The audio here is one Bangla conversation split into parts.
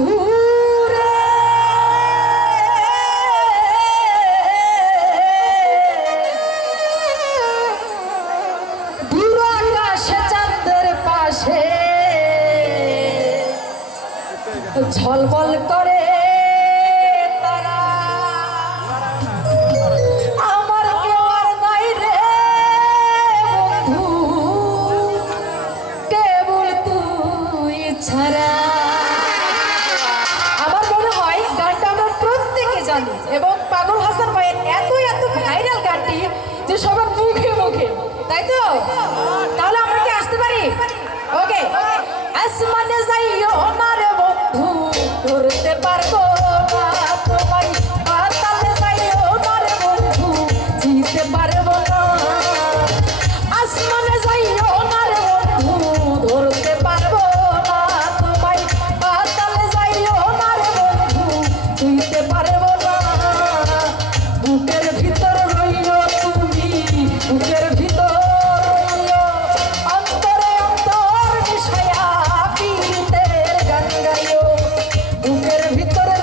বন্ধুরে দূর আকাশে চাঁদের পাশে ঝলমল করে তারা আমার কেউ আর নাই রে বন্ধু কেবল তুই ছাড়া। আমার মনে হয় গানটা আমরা প্রত্যেকে জানি এবং পাগল হাসান ভাইয়ের এত এত ভাইরাল গানটি যে সবার মুখে মুখে, তাই তো? তাহলে আমরা কি আসতে পারি? ওকে। আসমানে যাইও না রে বন্ধু ধরতে পারবো না তোমায়, পাতালে যাইও না রে বন্ধু জিতে পারবো না। আসমানে যাইও না রে বন্ধু ধরতে পারবো না তোমায়, পাতালে যাইও না রে বন্ধু জিতে পারবো না। বুকের ভিতর রইও তুমি, বুকের ভিতর রইও, অন্তরে অন্তর মিশায়া পীড়িতের গান গাইও। বুকের ভিতরে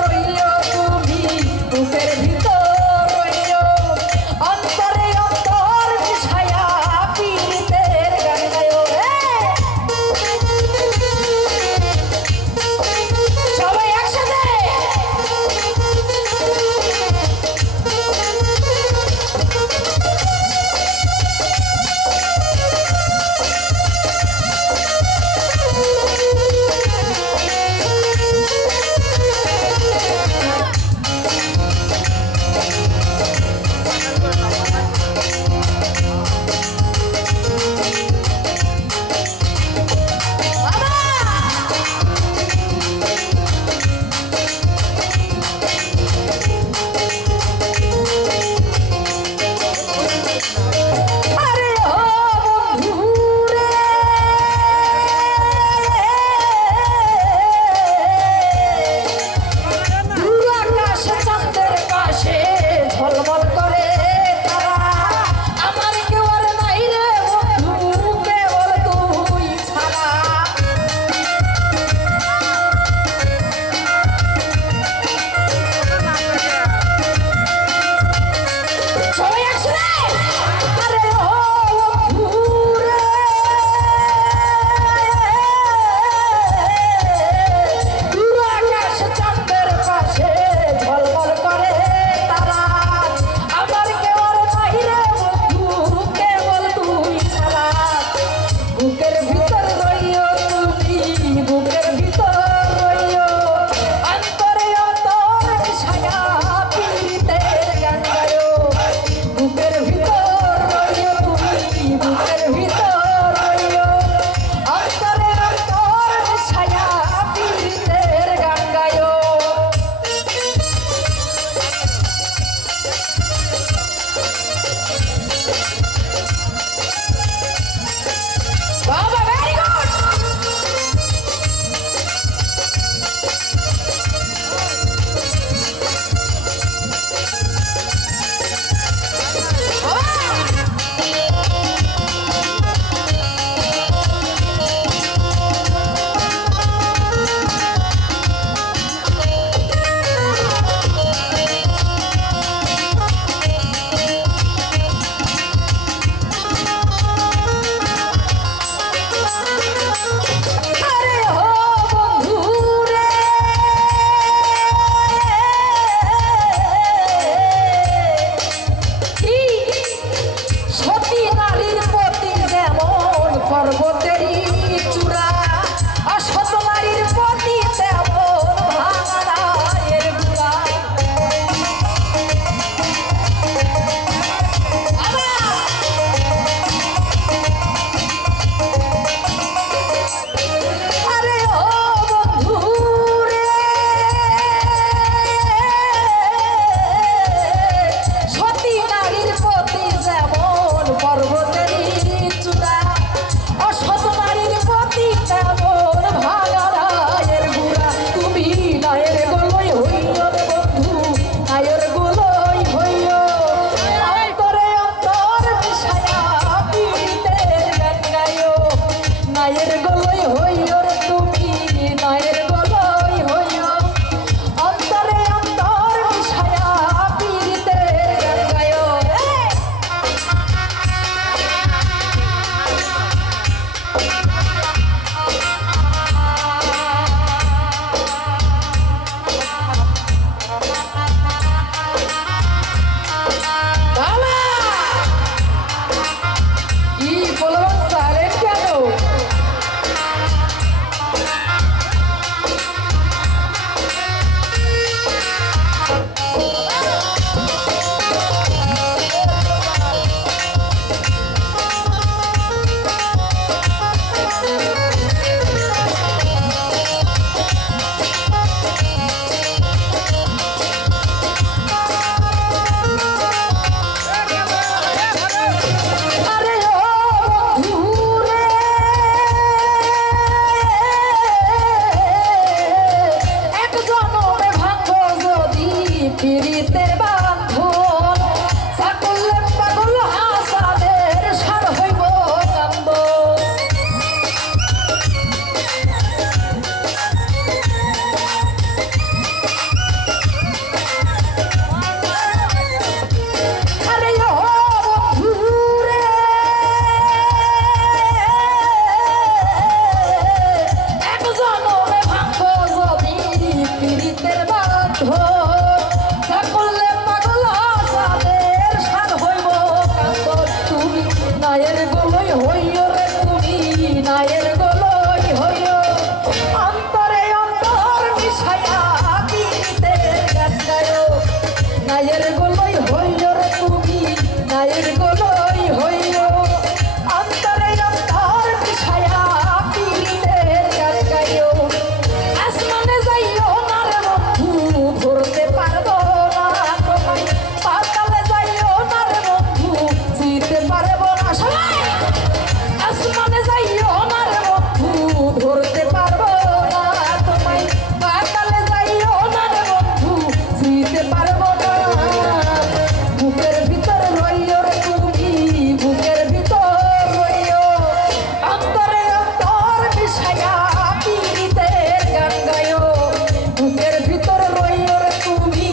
বুকের ভিতর রইও রে তুমি,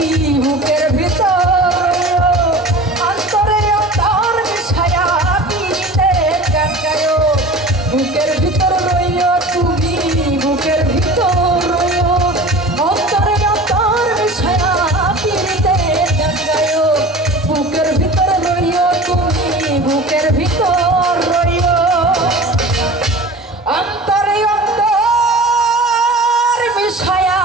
বুকের ভিতর রইও, অন্তরে অন্তর মিশায়া পীড়িতের গান গায়ো। বুকের ভিতর রইও তুমি, বুকের ভিতর রইও, অন্তরে অন্তর মিশায়া পীড়িতের গান গায়ো। বুকের ভিতর রইও তুমি, বুকের ভিতর রইও, অন্তরে অন্তর মিশায়া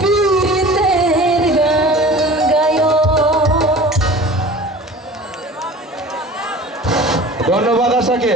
পীড়িতের গান গায়ো। ধন্যবাদ আশাকে।